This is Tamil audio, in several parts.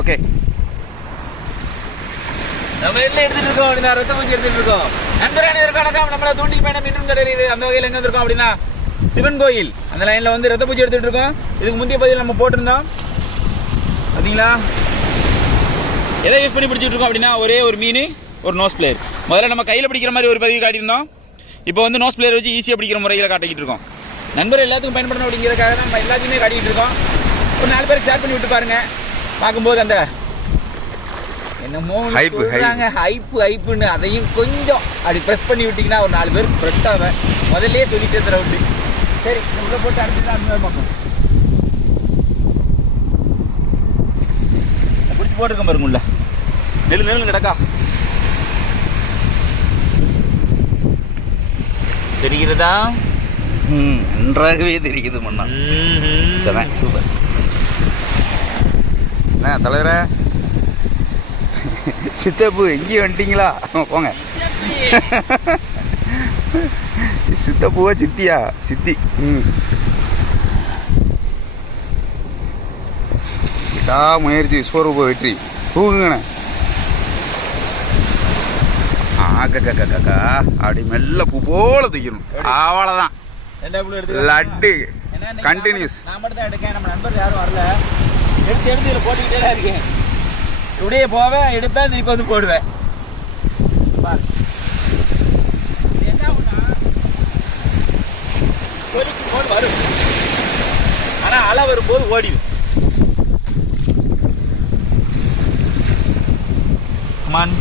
ஓகே. நம்ம என்ன எடுத்துட்டு இருக்கோம் அப்படின்னா ரத்த பூச்சி எடுத்துட்டு இருக்கோம். நண்பரானதற்கான நம்மள தூண்டில் பயணம் மீண்டும் தொடருது. அந்த வகையில் எங்க வந்திருக்கோம் அப்படின்னா சிவன் கோயில் அந்த லைன்ல வந்து ரத்த பூச்சி எடுத்துட்டு இருக்கோம். இதுக்கு முந்தைய பதிவில் நம்ம போட்டிருந்தோம் பார்த்தீங்களா. எதை யூஸ் பண்ணி பிடிச்சிட்டு இருக்கோம் அப்படின்னா ஒரே ஒரு மீன், ஒரு நோஸ் பிளேயர். முதல்ல நம்ம கையில் பிடிக்கிற மாதிரி ஒரு பதிவு காட்டியிருந்தோம். இப்போ வந்து நோஸ் பிளேயர் வச்சு ஈஸியாக பிடிக்கிற முறையில் காட்டிக்கிட்டு இருக்கோம். நண்பர் எல்லாத்துக்கும் பயன்படணும் அப்படிங்கிறதுக்காக தான் நம்ம எல்லாத்தையுமே காட்டிக்கிட்டு இருக்கோம். ஒரு 4 பேருக்கு ஷேர் பண்ணி விட்டு பாருங்க. பார்க்கும்போது அந்த என்னமோ சொல்றாங்க ஹைப்புன்னு அதையும் கொஞ்சம் அப்படி ப்ரெஸ் பண்ணி விட்டீங்கன்னா ஒரு 4 பேருக்கு ஸ்ப்ரெட் ஆக முதல்ல சொல்லிட்டே தர விட்டு. சரி உள்ள போட்டு அடுத்து அந்த மாதிரி பார்ப்போம். பிடிச்சி போட்டுருக்கோம் பாருங்க. உள்ள நெல் கிடக்கா தெரிகிறதா? நன்றாகவே தெரியுது மண்ணா. சூப்பர். என்ன தலைவரே சித்தப்பு எங்கேயும் வந்துட்டீங்களா? போங்க. சித்தப்புவா சித்தியா? சித்தி. முயற்சி விஸ்வரூப வெற்றி. தூங்குங்கண்ணே. ஆக்கா அப்படி மெல்ல பூ போல தூக்கணும். அவ்வளோதான். லட்டு கண்டினியூஸ். நான் மட்டும் தான் எடுக்கேன். நம்ம நண்பர் யாரும் வரல. எடுத்து இதில் போட்டுக்கிட்டே தான் இருக்கேன். இப்படியே போவேன், எடுப்பேன், திருப்பி வந்து போடுவேன். பாரு என்ன ஆகுனா கோழிக்கு போடு வரும், ஆனால் அலை வரும்போது ஓடிடும். கமான்.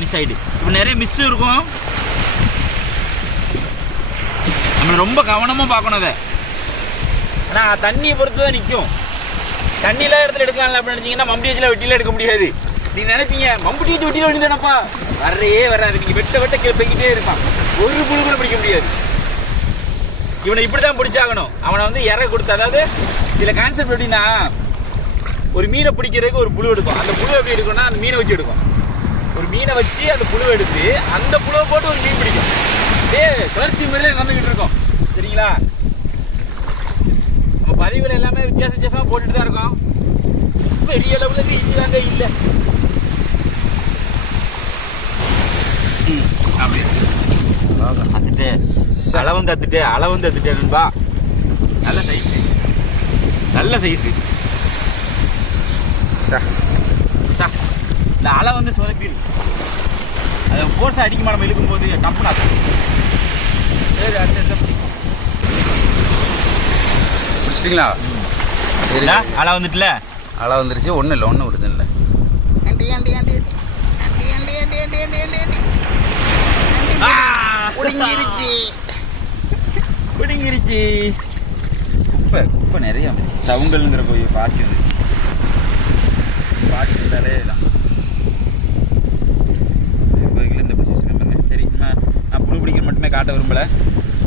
மிஸ் ஆகிடு. இப்போ நிறைய மிஸ்ஸும் இருக்கும். நம்ம ரொம்ப கவனமாக பார்க்கணும் அதை. ஆனால் தண்ணியை பொறுத்து தான் நிற்கும். தண்ணி இல்லாத இடத்துல எடுக்கலாம்ல அப்படின்னு நினச்சிங்கன்னா மம்புட்டி வெட்டியில் எடுக்க முடியாது. நீங்கள் நினைப்பீங்க மம்புட்டி வச்சு வெட்டியில் வேண்டியதானப்பா, வரவே வராது. நீங்கள் வெட்ட கீழே போய்கிட்டே இருப்பான். ஒரு புழு கூட பிடிக்க முடியாது. இவனை இப்படி தான் பிடிச்சாகணும். அவனை வந்து இற கொடுத்து, அதாவது இதில் கான்செப்ட் எப்படின்னா ஒரு மீனை பிடிக்கிறதுக்கு ஒரு புழு எடுக்கும். அந்த புழு எப்படி எடுக்கணும்னா அந்த மீனை வச்சு எடுக்கும். ஒரு மீனை வச்சு அந்த புழுவை எடுத்து அந்த புழுவை போட்டு ஒரு மீன் பிடிக்கும். சுழற்சி முறையில் நடந்துக்கிட்டு இருக்கோம். சரிங்களா? நம்ம பதிவுகள் எல்லாமே வித்தியாசமாக போட்டுட்டு தான் இருக்கோம். பெரிய அளவுக்கு இஞ்சி தாங்க இல்லை. அத்துட்டு அளவந்து அத்துட்டேன்பா. நல்ல சைஸு, நல்ல சைஸு. இல்லை அலை வந்து சொதப்பிடு. அதை போர்ஸை அடிக்குமா நம்ம இழுக்கும் போது டப்புனா. சரி அடுத்த பிடிச்சிட்டிங்களா? சரிங்களா? அலை வந்துட்டுல? அலை வந்துருச்சு. ஒன்றும் இல்லை, ஒன்றும் விடுது இல்லை. பிடிங்கிருச்சு. குப்பை நிறைய வந்துச்சு. சவுங்கல்ங்கிற போய் பாசி வந்துச்சு. பாசி வந்தாலே தான் இந்த பொசிஷன் பண்ணுங்க. சரி, நான் புழு பிடிக்கிற மட்டுமே காட்ட விரும்பலை.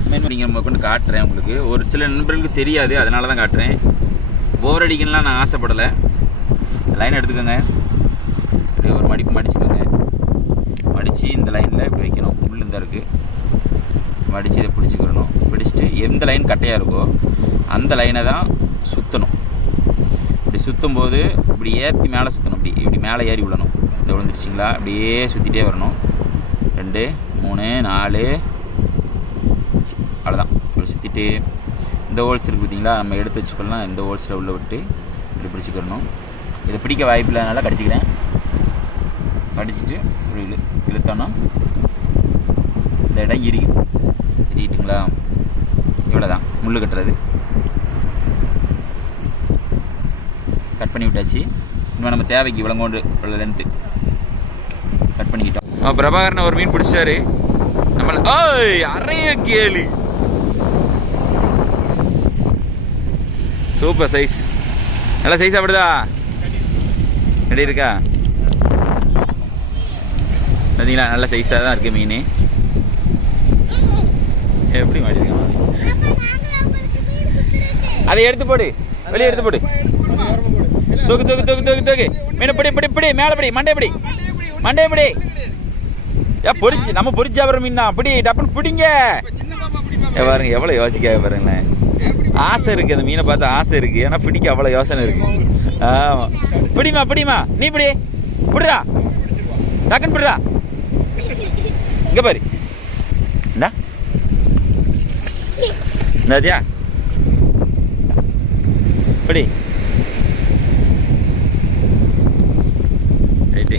மீன் பிடிக்கிற கொண்டு காட்டுறேன் உங்களுக்கு. ஒரு சில நண்பர்களுக்கு தெரியாது, அதனால தான் காட்டுறேன். போர் அடிக்கணும்லாம் நான் ஆசைப்படலை. லைன் எடுத்துக்கோங்க. இப்படி ஒரு மடிப்பு மடிச்சுக்கோங்க. மடித்து இந்த லைனில் இப்படி வைக்கணும். முள் இந்த இருக்குது. மடித்து இதை பிடிச்சிக்கிறணும். பிடிச்சிட்டு எந்த லைன் கட்டையாக இருக்கோ அந்த லைனை தான் சுற்றணும். இப்படி சுற்றும் போது இப்படி ஏற்றி மேலே சுற்றணும். இப்படி மேலே ஏறி விடணும். இந்த விழுந்துருச்சிங்களா? அப்படியே சுற்றிட்டே வரணும். 2 3 4 அவ்வளோதான். இப்படி சுற்றிட்டு இந்த ஹோல்ஸ் இருக்குது பார்த்தீங்களா, நம்ம எடுத்து வச்சுக்கலாம். இந்த ஹோல்ஸில் உள்ளே விட்டு இப்படி பிடிச்சிக்கிறணும். இதை பிடிக்க வாய்ப்பு இல்லாதனால கடிச்சிக்கிறேன். கடிச்சிட்டு இப்படி இழுத்தோன்னா இந்த இடம் இறிட்டுங்களா? இவ்வளோ தான் முள் கட்டுறது. கட் பண்ணி விட்டாச்சு. இன்னும் நம்ம தேவைக்கு இவ்வளோங்கோண்டு இவ்வளோ லென்த்து கட் பண்ணிக்கிட்டோம். பிரபாகரன் ஒரு மீன் பிடிச்சாரு. நம்மள அறைய கேளு. சூப்பர் சைஸ், நல்ல சைஸ். அப்படிதா ரெடி இருக்கா? பார்த்தீங்களா? நல்ல சைஸாக தான் இருக்குது மீன். எப்படி மாட்டிருக்கா? அதை எடுத்து போடு, வெளியே எடுத்து போடு. தூக்கு மீன் பிடி மேலே பிடி, மண்டே பிடி. பொறிச்சு நம்ம பொறிச்சு அப்புறம் மீன் தான். அப்படி டப்புன்னு பிடிங்க. பாருங்க எவ்வளோ யோசிக்காக பாருங்களேன். ஆசை இருக்கு, அந்த மீனை பார்த்து ஆசை இருக்கு. ஏன்னா பிடிக்க அவ்வளோ யோசனை இருக்கு. ஆமா, பிடிமா நீ பிடிடா, டக்குன்னு பிடிடா. இங்க பாரு, இந்தாதியா பிடி. ரைட்டு,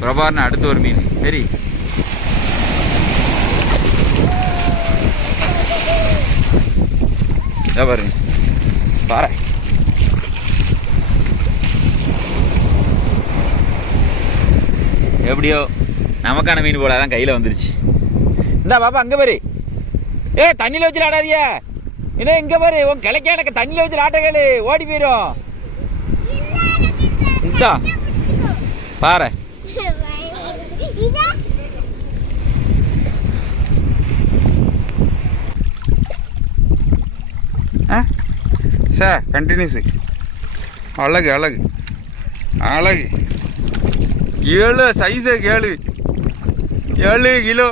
பிரபாகரன் அடுத்து ஒரு மீன். சரி, பாருங்க பாரு. எப்படியோ நமக்கான மீன் போல தான் கையில் வந்துருச்சு. இந்தா பாப்பா அங்கே பாரு. தண்ணியில் வச்சு ஆடாதியா. என்ன இங்கே பாரு, உன் கிளைக்க எனக்கு தண்ணியில் வச்சு ஆட்ட கேளு, ஓடி போயிடும். இந்தா பாரு. Sir continues. அழகு 7 சைஸு 7 கிலோ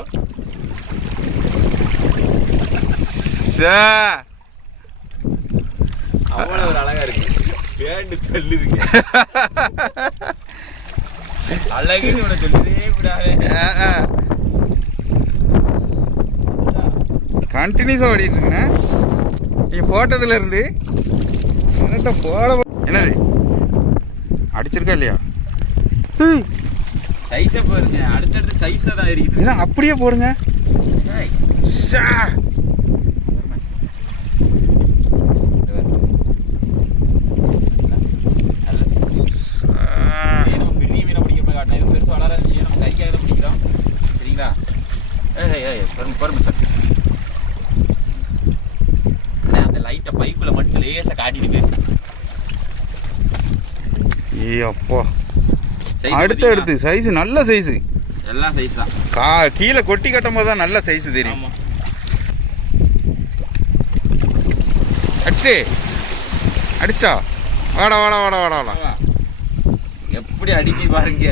சார். அவ்வளோ ஒரு அழகா இருக்கு. வேண்டு சொல்லுதுங்க அழகுன்னு உன சொல்லுதே கூடாது. கண்டினியூஸாக ஓடிட்டு இருக்கேன். நீ போட்டதுல இருந்து போட என்னது அடிச்சிருக்கா இல்லையா? சைஸை பாருங்க, அடுத்தடுத்து சைஸா தான் இருக்குது. ஏன்னா அப்படியே போடுங்க. பெரிய மீனை பிடிக்க காட்டினா இது பெருசு வளர நம்ம கறிக்காக தான் பிடிக்கிறோம். சரிங்களா? பாருங்க சார், அந்த லைட்டை பைப்பில் மட்டும் லேசாக காட்டிட்டு போயிருக்கு. அப்பா அடுத்து சைஸ் நல்ல சைஸ், எல்லாம் சைஸ் தான். கீழே கொட்டி கட்டும் போது தான் நல்ல சைஸ் தெரியும். அடிச்சிட்டா வாடா. எப்படி அடிக்கி பாருங்க.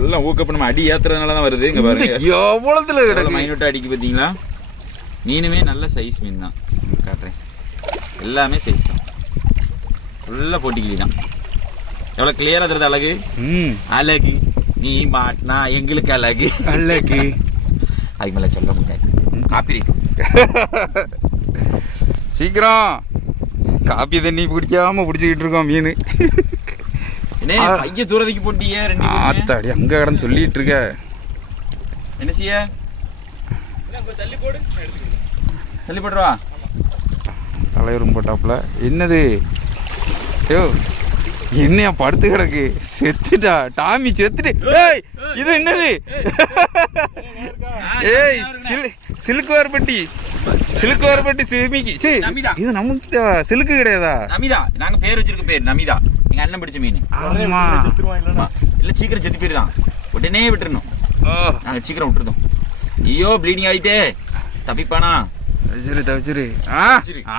எல்லாம் ஊக்கப்ப நம்ம அடி ஏத்துறதுனால தான் வருது. இங்க பாருங்க எவ்வளவுல மைனூட்டா அடிக்கி பார்த்தீங்களா. மீனுமே நல்ல சைஸ் மீன் தான் காட்டுறேன். எல்லாமே சைஸ் தான், ஃபுல்லா போட்டிக்கிளி தான். எவ்வளவு கிளியரா தெரியுது. அழகு நீ மாட்டினா எங்களுக்கு அழகு. அதுக்கு மேல சொல்ல முடியாது, காப்பிரைட். சீக்கிரம் காப்பி தண்ணி பிடிக்காம பிடிச்சிக்கிட்டு இருக்கோம் மீன். என்ன பைய தூரத்துக்கு போட்டியே ரெண்டு ஆத்தாடி அங்க கடந்து சொல்லிட்டு இருக்க. என்ன செய்ய? தள்ளி போடுறா. தலைவரும் போட்டாப்புல. என்னது என்னையா படுத்து கிடக்கு? செத்துட்டா டாமி, செத்துட்டு. இது என்னது? சிலுக்குவார்பட்டி சிமிக்கி. இது நமக்கு சிலுக்கு கிடையாதா? நமிதா. நாங்க பேர் வச்சிருக்க பேர் நமிதா. எங்க அண்ணன் பிடிச்ச மீன். இல்ல சீக்கிரம் செத்து போயிருதான், உடனே விட்டுருணும். நாங்க சீக்கிரம் விட்டுருந்தோம். ஐயோ ப்ளீடிங் ஆயிட்டே, தப்பிப்பானா? தவிச்சிரு.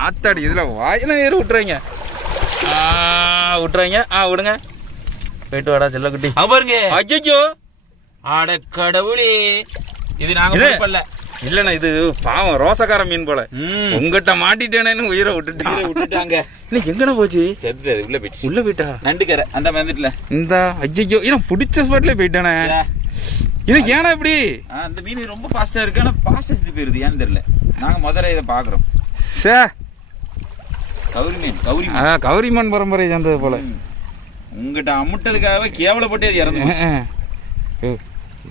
ஆத்தாடி இதுல வாயில ஏறு விட்டுறாங்க. விடுங்க. போயிட்டு வாடா செல்லக்குட்டி. பாருங்க. அச்சோ அட கடவுளே, இது நாங்க இல்லண்ணா, இது பாவம் ரோசக்கார மீன் போல. உங்ககிட்ட மாட்டிட்டேன்னு உயிரை விட்டுட்டாங்க. எங்கண்ணா போச்சு? உள்ள போயிட்டா நண்டுக்கரை அந்த வந்துட்டுல. இந்த அஜ்ஜோ ஏன்னா பிடிச்ச ஸ்பாட்ல போயிட்டானே. எனக்கு ஏன்னா இப்படி அந்த மீன் ரொம்ப ஃபாஸ்டா இருக்கு. ஆனா ஃபாஸ்டா செத்து போயிருது, ஏன்னு தெரியல. நாங்க முதல்ல இதை பாக்குறோம். கௌரி மீன் பரம்பரை சேர்ந்தது போல. உங்ககிட்ட அமுட்டதுக்காக கேவலப்பட்டு அது இறந்து.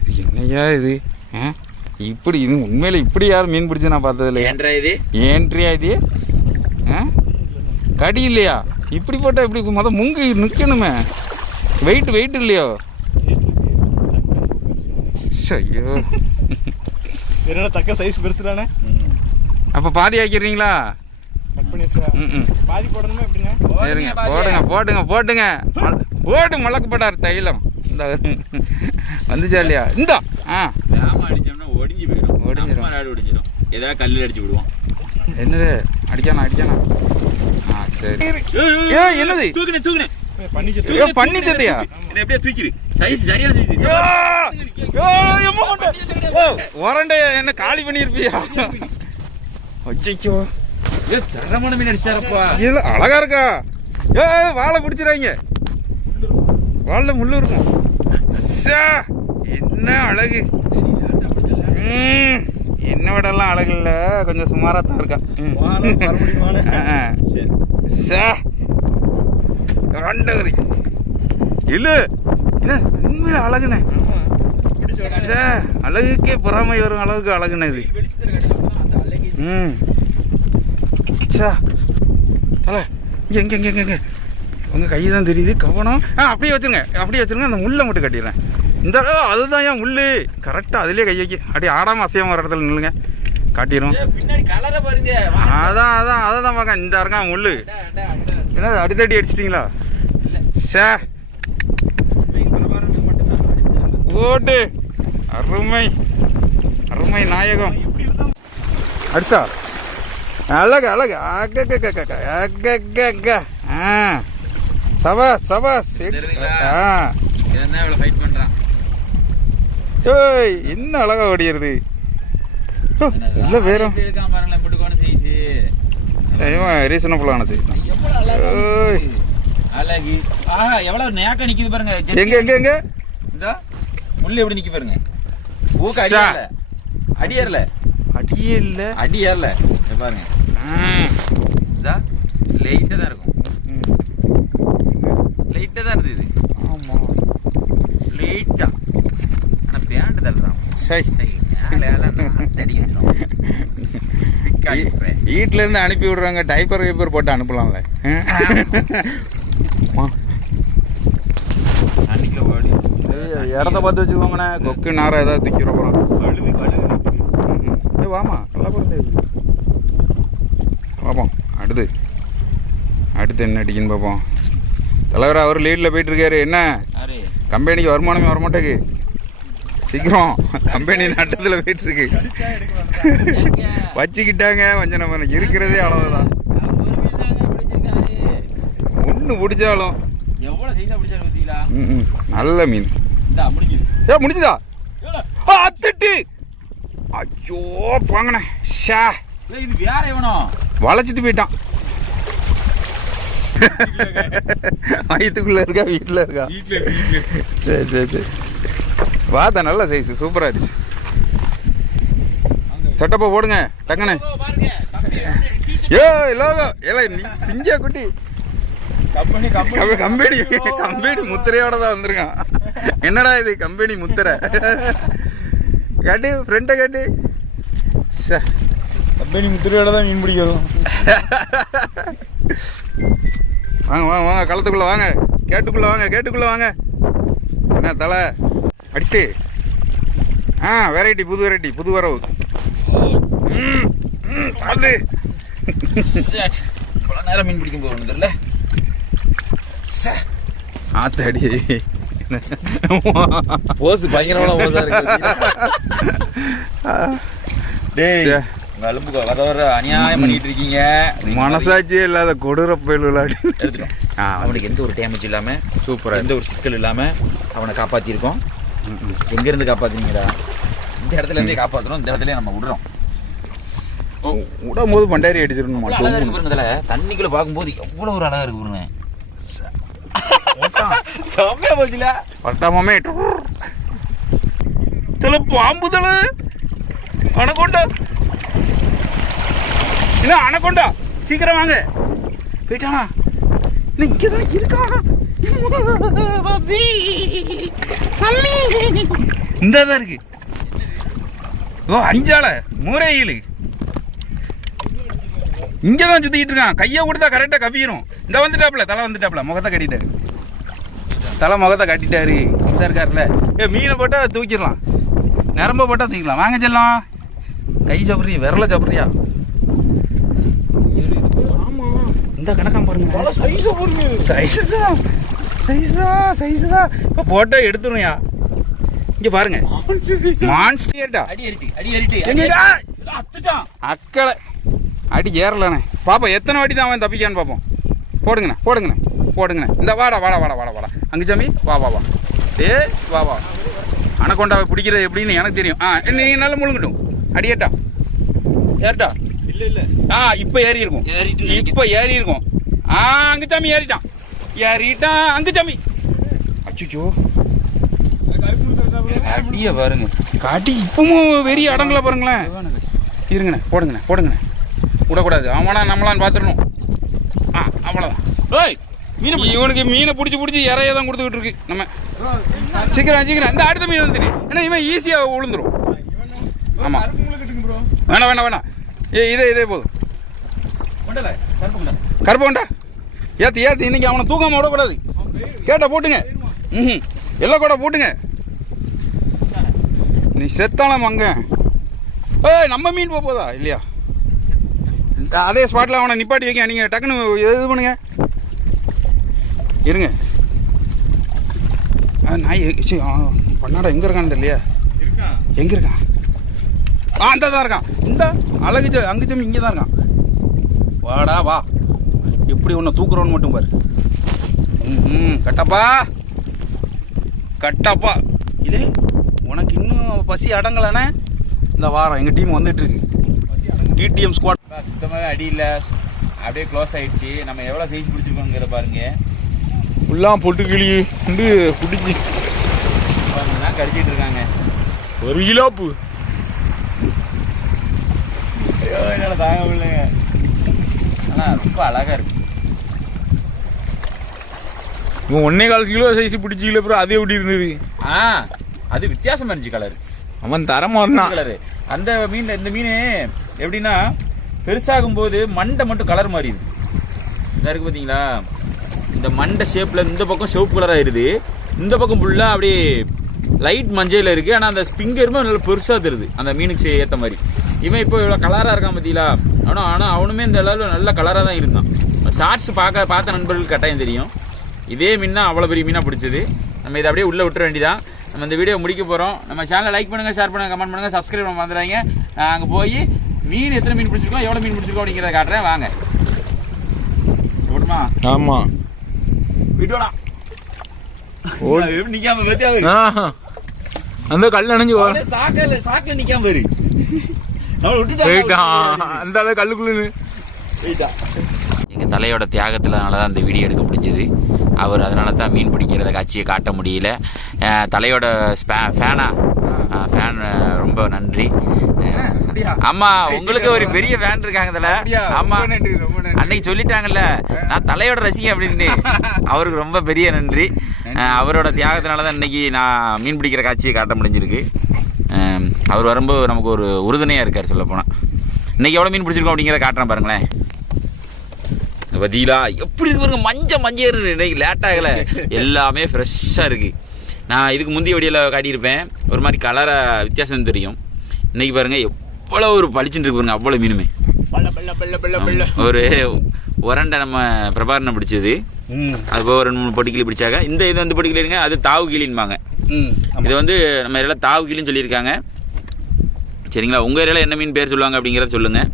இது என்னையா இது? இப்படி இது உண்மையில இப்படி யாரும் மீன் பிடிச்சு நான் பார்த்ததில்ல. ஏன்ட்ரியா இது? கடி இல்லையா? இப்படி போட்டா இப்படி முங்கு நிக்கணுமே. வெயிட் இல்லையோ? ஐயோ என்னடா தக்க சைஸ் பெருசுதானே. அப்ப பாதி ஆக்கிடுறீங்களா? பாதி போடணுமா எப்படின்னா? போட்டுங்க. போட்டு முளக்கப்பட்டார் தைலம். இந்த வந்துச்சா இல்லையா? இந்த அடிச்சோம்னா ஒடிஞ்சு போயிடும். ஒடிஞ்சிடும். ஏதாவது கல்லில் அடிச்சு விடுவோம். என்னது? அடிக்கானா? சரி. என்னது? பண்ணி ஐயோ, பண்ணி சத்தையா? இதை எப்படியே தூக்கிடு. சைஸ் சரியான சைஸ். உரண்டை என்ன காலி பண்ணிருப்பியா? அச்சோ, ஏ தரமான மீன் அடிச்சாரப்பா. இல்ல அழகா இருக்கா? ஏ வாழை பிடிச்சிடாங்க, வாழ முள்ளு இருக்கும். சே, என்ன அழகு! என்னோட எல்லாம் அழகு இல்ல, கொஞ்சம் சுமாரா தான் இருக்கா. இல்ல என்ன உண்மையில அழகுண்ணே. அழகுக்கே பொறாமை வரும் அளவுக்கு அழகுண்ணே இது. தலை இங்க இங்க இங்க இங்க உங்க கை தான் தெரியுது, கவனம். அப்படியே வச்சிருங்க, அப்படியே வச்சிருங்க. அந்த முள்ளை மட்டும் கட்டிடுறேன். இந்த அதுதான் ஏன் முள்ளு கரெக்டா அதுலயே கை வைக்க, அப்படியே ஆடாம அசையாம வர இடத்துல நில்லுங்க, காட்டிடும். பின்னாடி கலரை பாருங்க. அதான் அதான் அதை தான் பார்க்க. இந்த இருக்கான் முள்ளு. என்ன அடித்தடி அடிச்சிட்டிங்களா? சே ஓட்டு, அருமை அருமை நாயகம். அடிச்சா அழகு அழகு. சபாஸ் சபாஸ். ஏய் என்ன அழகா ஓடிடுது. இல்ல வேற ரீசனபிளான சைஸ். அழகு. ஆஹா எவ்வளவு நேக்க நிக்குது பாருங்க. எங்க எங்க எங்க இந்த முள்ளு எப்படி நிக்க பாருங்க. ஊக்க அடியல அடியறல அடியே இல்ல அடியறல பாருங்க. இதா லைட்டா தான் இருக்கும். லைட்டா தான் இருந்தது. ஆமா லைட்டா. ஆனா பேண்ட் தள்ளுறான். சை தடி வீட்டுல இருந்து அனுப்பி விடுறாங்க. டைப்பர் வைப்பர் போட்டு அனுப்பலாம்ல. இடத்த பார்த்து வச்சுக்கோங்கண்ணே. கொக்கு நாரை ஏதாவது திக்கிற போறோம். வாமா நல்லா பிறந்தது. பார்ப்போம் அடுத்து அடுத்து என்ன அடிக்குன்னு பார்ப்போம். தலைவர் அவர் லீடில் போயிட்டு இருக்காரு. என்ன கம்பெனிக்கு வருமானமே வரமாட்டேக்கு. சீக்கிரம் கம்பெனி நட்டத்தில் போயிட்டு இருக்கு. வச்சுக்கிட்டாங்க வஞ்சனை பண்ண இருக்கிறதே அளவுதான். ஒன்று பிடிச்சாலும் நல்ல மீன். ஏ முடிஞ்சுதா? அத்துட்டு ஐயோ போங்கண்ணே. ஷா இது வேற எவனோ வளைச்சிட்டு போயிட்டான். வயிற்றுக்குள்ள இருக்கா வீட்டில் இருக்கா? சரி சரி சரி. வாதா நல்ல சைஸ் சூப்பராக இருந்துச்சு. செட்டப்பா போடுங்க டக்குன்னு. ஏ லோகோ எல்லாம் சிஞ்சா குட்டி கம்பெனி கம்பெனி முத்திரையோட தான் வந்துருக்கான். என்னடா இது கம்பெனி முத்திரை? காட்டு ஃப்ரெண்டை காட்டு. கம்பெனி முத்திரையோட தான் மீன் பிடிக்கிறோம். வாங்க வாங்க வாங்க களத்துக்குள்ள வாங்க, கேட்டுக்குள்ள வாங்க, கேட்டுக்குள்ள வாங்க. என்ன தலை அடிச்சுட்டு? வெரைட்டி புது வெரைட்டி புது வரவு. அது இவ்வளோ நேரம் மீன் பிடிக்கும் போகணும் தெரியல. ஆத்தாடி போஸ் பயங்கரமான போஸா இருக்கு. டேய் அலும்புக்கு வர வர அநியாயம் பண்ணிட்டு இருக்கீங்க. மனசாட்சியே இல்லாத கொடூர பயல் விளையாடி எடுத்துட்டோம். அவனுக்கு எந்த ஒரு டேமேஜ் இல்லாம சூப்பரா எந்த ஒரு சிக்கல் இல்லாம அவனை காப்பாத்திருக்கோம். எங்க இருந்து காப்பாத்துனீங்கடா? இந்த இடத்துல இருந்தே காப்பாத்துறோம். இந்த இடத்துல நம்ம விடுறோம். விடும் போது பண்டாரி அடிச்சிடணும். தண்ணிக்குள்ள பார்க்கும்போது எவ்வளவு ஒரு அழகா இருக்கு பாருங்க. செம்மையா போச்சுல பட்டாமே தல பாம்பு தல அனகொண்டா. என்ன அனகொண்டா? சீக்கிரம் வாங்க. போயிட்டானா? இங்கதான் இருக்கா? இந்ததான் இருக்கு. ஓ அஞ்சால மூரையில் இங்கதான் சுத்திக்கிட்டு இருக்கான். கையை கொடுத்தா கரெக்டா கவிரும். இந்த வந்துட்டாப்ல தலை வந்துட்டாப்ல. முகத்தை கட்டிட்டாரு. தலை முகத்தை கட்டிட்டாரு. இந்த இருக்காருல்ல. மீனை போட்டா தூக்கிடலாம், நரம்ப போட்டா தூக்கிடலாம். வாங்க செல்லம். கை சாப்பிட்றியா விரல சாப்பிட்றியா? இந்த கணக்காம பாருங்க. சைஸ் தான் இப்போ போட்டோ எடுத்துருயா. இங்க பாருங்க மான்ஸ்டர்டா. அக்களை அடி ஏறலண்ணே. பாப்பா எத்தனை வாட்டி தான் அவன் தப்பிக்கான்னு பார்ப்போம். போடுங்கண்ணே போடுங்கண்ணே. போடுங்கண்ணே. இந்த வாடா வாடா வாடா வாடா வாடா அங்குச்சாமி வா வா வா. வா வா. அனக்கொண்டாவை பிடிக்கிறது எப்படின்னு எனக்கு தெரியும். நீ நல்லா முழுங்கட்டும். அடியேட்டா ஏறிட்டா? இப்போ ஏறி இருக்கும். இப்போ ஏறி இருக்கும். அங்குச்சாமி ஏறிட்டான் அங்குச்சாமி. அச்சுச்சோ அடிய பாருங்க. காட்டி இப்பவும் வெறி அடங்கல பாருங்களேன். இருங்கண்ணே போடுங்கண்ணே விடக்கூடாது. அவனா நம்மளான்னு பார்த்துடணும். அவ்வளோதான். ஏய் இவனுக்கு மீனை பிடிச்சி இறைய தான் கொடுத்துக்கிட்டு இருக்கு. நம்ம சீக்கிரம் இந்த அடுத்த மீன் வந்துரு. ஏன்னா இவன் ஈஸியாக விழுந்துரும். ஆமாம் வேணாம் இதே போதும். கருப்பண்டா ஏற்றி இன்னைக்கு அவனை தூக்காம விடக்கூடாது. கேட்டா போட்டுங்க. எல்லாம் கூட போட்டுங்க. நீ செத்தாலாம் அங்க. நம்ம மீன் போதா இல்லையா? அதே ஸ்பாட்டில் அவனை நிப்பாட்டி வைக்க. நீங்கள் டக்குன்னு இது பண்ணுங்க. இருங்க. நாய் பண்ணாடா எங்கே இருக்கான்னு தெரியலையா? எங்கே இருக்கான்? அந்த தான் இருக்கான். இந்த அங்குச்சம் இங்கே தான் இருக்கான். வாடா வா. எப்படி உன்னை தூக்குறோன்னு மட்டும் பாரு. கட்டப்பா இதே உனக்கு இன்னும் பசி அடங்கலானே. இந்த வாரம் எங்கள் டீம் வந்துட்டு இருக்கு. டிடிஎம் ஸ்குவாட் சுத்தமாகவே அடியில் அப்படியே க்ளோஸ் ஆயிடுச்சு. நம்ம எவ்வளோ சைஸ் பிடிச்சிருக்கோங்கிறத பாருங்க. ஃபுல்லாக பொட்டு கிளி வந்து பிடிச்சி கடிச்சிட்டு இருக்காங்க. 1 கிலோப்பு. என்னால் தாங்க முடியலைங்க. ஆனால் ரொம்ப அழகாக இருக்கு. இவன் 1.25 கிலோ சைஸ் பிடிச்சிக்கல. அப்புறம் அதே எப்படி இருந்தது? அது வித்தியாசமா இருந்துச்சு கலர். அவன் தரமா இருந்தான் கலரு. அந்த மீன் இந்த மீன் எப்படின்னா பெருசாகும் போது மண்டை மட்டும் கலர் மாறிடுது. இந்த இருக்கு பார்த்தீங்களா? இந்த மண்டை ஷேப்பில் இந்த பக்கம் சிவப்பு கலர் ஆயிடுது. இந்த பக்கம் ஃபுல்லாக அப்படியே லைட் மஞ்சள் இருக்குது. ஆனால் அந்த ஸ்பிங்கருமே நல்லா பெருசாக தருது அந்த மீனுக்கு ஏற்ற மாதிரி. இவன் இப்போ இவ்வளோ கலராக இருக்கான் பார்த்தீங்களா? ஆனால் அவனுமே இந்த அளவில் நல்ல கலராக தான் இருந்தான். ஷார்ட்ஸ் பார்த்த நண்பர்களுக்கு கட்டாயம் தெரியும். இதே மீன் தான் அவ்வளோ பெரிய மீனாக பிடிச்சது. நம்ம இதை அப்படியே உள்ளே விட்டுற வேண்டியதான். நம்ம இந்த வீடியோ முடிக்க போகிறோம். நம்ம சேனலை லைக் பண்ணுங்கள், ஷேர் பண்ணுங்கள், கமெண்ட் பண்ணுங்கள், சப்ஸ்கிரைப் பண்ண மறந்துடாதீங்க. நான் அங்கே போய் மீன் எத்தனை மீன் பிடிச்சிருக்கோம், எவ்வளோ மீன் பிடிச்சிருக்கோம் அப்படிங்கிறத காட்டுறேன். வாங்க போட்டுமா? ஆமாம் விட்டோடா. நிற்காம அந்த கல் அணைஞ்சு சாக்கில் நிற்காம பாரு. அந்த கல்லுக்குள்ளு எங்கள் தலையோட தியாகத்தினால தான் அந்த வீடியோ எடுக்க முடிஞ்சது. அவர் அதனால தான் மீன் பிடிக்கிறத காட்சியை காட்ட முடியல. தலையோட ஃபேன் ரொம்ப நன்றி. ஆமா, உங்களுக்கு ஒரு பெரிய ஃபேன் இருக்காங்கல்ல? ஆமா, அன்னைக்கு சொல்லிட்டாங்கல்ல நான் தலையோட ரசிகன் அப்படின்னு. அவருக்கு ரொம்ப பெரிய நன்றி. அவரோட தியாகத்தினால தான் இன்னைக்கு நான் மீன் பிடிக்கிற காட்சியை காட்ட முடிஞ்சிருக்கு. அவர் வரும்போது நமக்கு ஒரு உறுதுணையாக இருக்கார். சொல்ல போனால் இன்னைக்கு எவ்வளோ மீன் பிடிச்சிருக்கோம் அப்படிங்கிறத காட்டுறேன் பாருங்களேன். பதிலா எப்படி இருக்கு பாருங்க. மஞ்சள் இன்னைக்கு லேட் ஆகலை. எல்லாமே ஃப்ரெஷ்ஷாக இருக்குது. நான் இதுக்கு முந்தைய வடியில் காட்டியிருப்பேன். ஒரு மாதிரி கலராக வித்தியாசம் தெரியும். இன்னைக்கு பாருங்க எவ்வளோ ஒரு பளிச்சுட்டு இருக்கு பாருங்க. அவ்வளோ மீனுமே ஒரு உரண்டை நம்ம பிரபாரணம் பிடிச்சது. அது போக 2-3 பொட்டிக்கிளி பிடிச்சாங்க. இது வந்து பொட்டிக்கிளிங்க. அது தாவு கிளின்பாங்க. இது வந்து நம்ம ஏரியாவில் தாவு கிளின்னு சொல்லியிருக்காங்க. சரிங்களா? உங்கள் ஏரியாவில் என்ன மீன் பேர் சொல்லுவாங்க அப்படிங்கிறத சொல்லுங்கள்.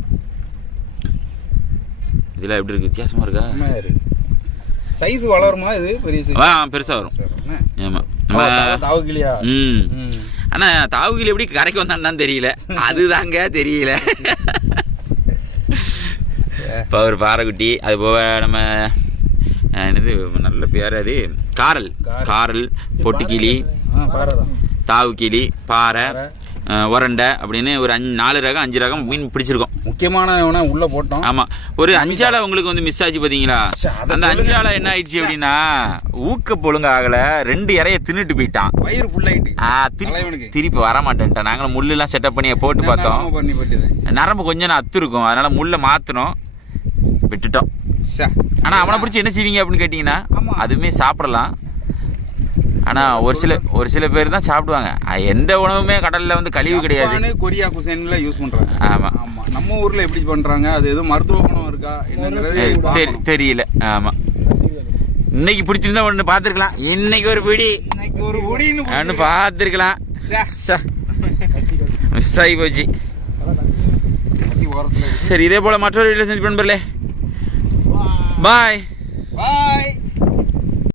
இதெல்லாம் எப்படி இருக்கு? வித்தியாசமா இருக்கா? சைஸ் வளருமா? இது பெரிய சைஸ் பெருசா வரும். ஆமா, தாவு கிளியா? ஆனா தாவு கிளி எப்படி கரைக்கு வந்தான்னு தெரியல. அதுதாங்க தெரியல. இப்போ ஒரு பாறைக்குட்டி. அது போக நம்ம என்னது நல்ல பேர் அது காரல் பொட்டுக்கிளி, தாவு கிளி, பாறை, உரண்டை அப்படின்னு ஒரு 4 ரகம் 5 ரகம் மீன் பிடிச்சிருக்கோம். முக்கியமான உள்ள போட்டோம். ஆமா, ஒரு 5 ஆளை உங்களுக்கு வந்து மிஸ் ஆச்சு பாத்தீங்களா? அந்த 5 ஆளை என்ன ஆயிடுச்சு அப்படின்னா ஊக்க பொழுங்க ஆகல. 2 இறைய தின்னுட்டு போயிட்டான். வயிறு ஃபுல் ஆயிட்டு திருப்பி வர மாட்டேன்ட்டான். நாங்களும் முள்ளு எல்லாம் செட்டப் பண்ணி போட்டு பார்த்தோம். நரம்பு கொஞ்சம் அத்து இருக்கும். அதனால முள்ளை மாத்தணும், விட்டுட்டோம். ஆனா அவனை பிடிச்சி என்ன செய்வீங்க அப்படின்னு கேட்டீங்கன்னா அதுவுமே சாப்பிடலாம். ஆனா ஒரு சில பேர் தான் சாப்பிடுவாங்க. எந்த உணவுமே கடல்ல வந்து கழிவு கிடையாது. கொரியா குசைன்ல யூஸ் பண்றாங்க. ஆமா, நம்ம ஊர்ல எப்படி பண்றாங்க? அது எதுவும் மருத்துவ குணம் இருக்கா என்னங்கிறது தெரியல. ஆமா, இன்னைக்கு பிடிச்சிருந்தா ஒண்ணு பாத்துருக்கலாம். இன்னைக்கு ஒரு பிடி ஒண்ணு பாத்துருக்கலாம். மிஸ் ஆகி போச்சு. சரி, இதே போல மற்றொரு வீடியோ செஞ்சு பண்ணுறே. பாய்.